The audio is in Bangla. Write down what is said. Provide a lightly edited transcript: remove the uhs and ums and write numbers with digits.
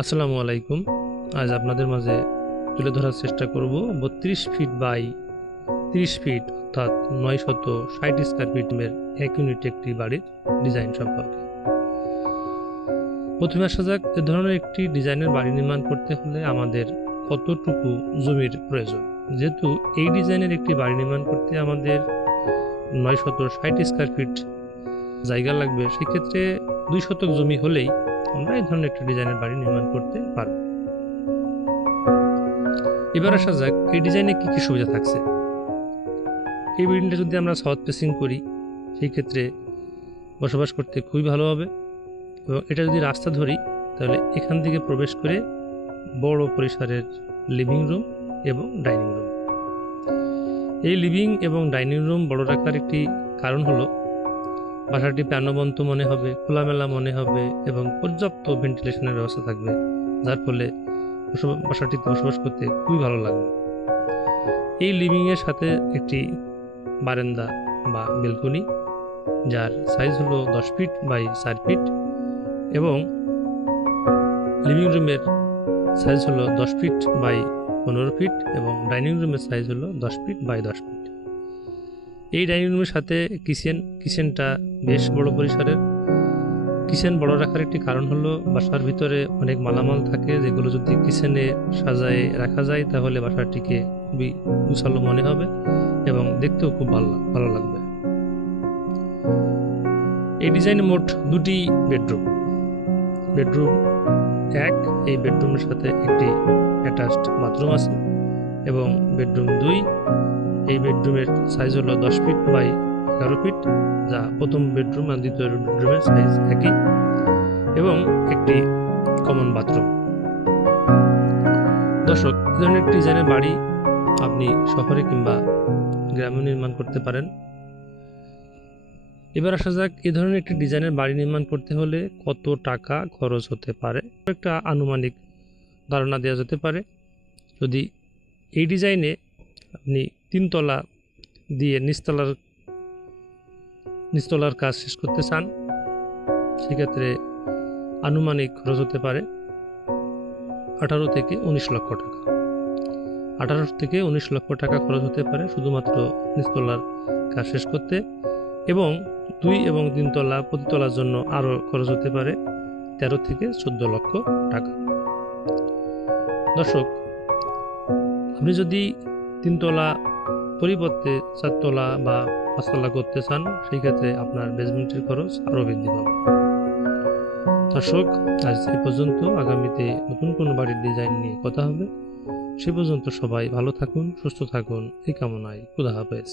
আসসালামু আলাইকুম। আজ আপনাদের মাঝে তুলে ধরার চেষ্টা করব 32 ফিট বাই 30 ফিট অর্থাৎ 960 স্কয়ার ফিটের এক ইউনিট একটি বাড়ির ডিজাইন সম্পর্কে। প্রথমে আসা যাক, এ ধরনের একটি ডিজাইনের বাড়ি নির্মাণ করতে হলে আমাদের কতটুকু জমির প্রয়োজন। যেহেতু এই ডিজাইনের একটি বাড়ি নির্মাণ করতে আমাদের 960 স্কয়ার ফিট জায়গা লাগবে, সেক্ষেত্রে 2 শতক জমি হলেই আমরা এই ধরনের একটা ডিজাইনের বাড়ি নির্মাণ করতে পারব। এবার আসা যাক, এই ডিজাইনে কি কি সুবিধা থাকছে। এই বিল্ডিংটা যদি আমরা সাউথ ফেসিং করি, সেই ক্ষেত্রে বসবাস করতে খুবই ভালো হবে। এবং এটা যদি রাস্তা ধরি, তাহলে এখান থেকে প্রবেশ করে বড় পরিসরের লিভিং রুম এবং ডাইনিং রুম। এই লিভিং এবং ডাইনিং রুম বড় রাখার একটি কারণ হলো বাসাটি প্রাণবন্ত মনে হবে, খোলামেলা মনে হবে এবং পর্যাপ্ত ভেন্টিলেশনের ব্যবস্থা থাকবে, যার ফলে বাসাটিতে বসবাস করতে খুবই ভালো লাগবে। এই লিভিংয়ের সাথে একটি বারান্দা বা বেলকনি, যার সাইজ হলো 10 ফিট বাই 4 ফিট এবং লিভিং রুমের সাইজ হলো 10 ফিট বাই 15 ফিট এবং ডাইনিং রুমের সাইজ হলো 10 ফিট বাই 10 ফিট। এই ডাইনিং রুমের সাথে কিচেনটা বেশ বড় পরিসরের। কিচেন বড় রাখার একটি কারণ হলো বাসার ভিতরে অনেক মালামাল থাকে, যেগুলো যদি কিচেনে সাজায় রাখা যায় তাহলে বাসাটিকে খুবই গুছালো মনে হবে এবং দেখতেও খুব ভালো লাগবে। এই ডিজাইনে মোট 2টি বেডরুম। বেডরুম 1, এই বেডরুমের সাথে একটি অ্যাটাচড বাথরুম আছে এবং বেডরুম 2, এই বেডরুমের সাইজ হলো 10 ফিট বাই 11 ফিট, যা প্রথম বেডরুম আর দ্বিতীয় বেডরুমের সাইজ একই, এবং একটি কমন বাথরুম। দর্শক, এই ধরনের একটি ডিজাইনের বাড়ি আপনি শহরে কিংবা গ্রামে নির্মাণ করতে পারেন। এবার আসা যাক, এই ধরনের একটি ডিজাইনের বাড়ি নির্মাণ করতে হলে কত টাকা খরচ হতে পারে। একটা আনুমানিক ধারণা দেওয়া যেতে পারে। যদি এই ডিজাইনে আপনি 3 তলা দিয়ে নিচতলার কাজ শেষ করতে চান, সেক্ষেত্রে আনুমানিক খরচ হতে পারে 18 থেকে 19 লক্ষ টাকা। 18 থেকে 19 লক্ষ টাকা খরচ হতে পারে শুধুমাত্র নিচতলার কাজ শেষ করতে, এবং 2 এবং 3 তলা প্রতিতলার জন্য আরও খরচ হতে পারে 13 থেকে 14 লক্ষ টাকা। দর্শক, আপনি যদি 3 তলা পরিবর্তে 4 তলা বা 5 তলা করতে চান, সেই ক্ষেত্রে আপনার বেসমেন্টের খরচ আরও বৃদ্ধি পাবে। দর্শক, আজ এই পর্যন্ত। আগামীতে নতুন কোনো বাড়ির ডিজাইন নিয়ে কথা হবে। সে পর্যন্ত সবাই ভালো থাকুন, সুস্থ থাকুন, এই কামনায়। খোদা হাফেজ।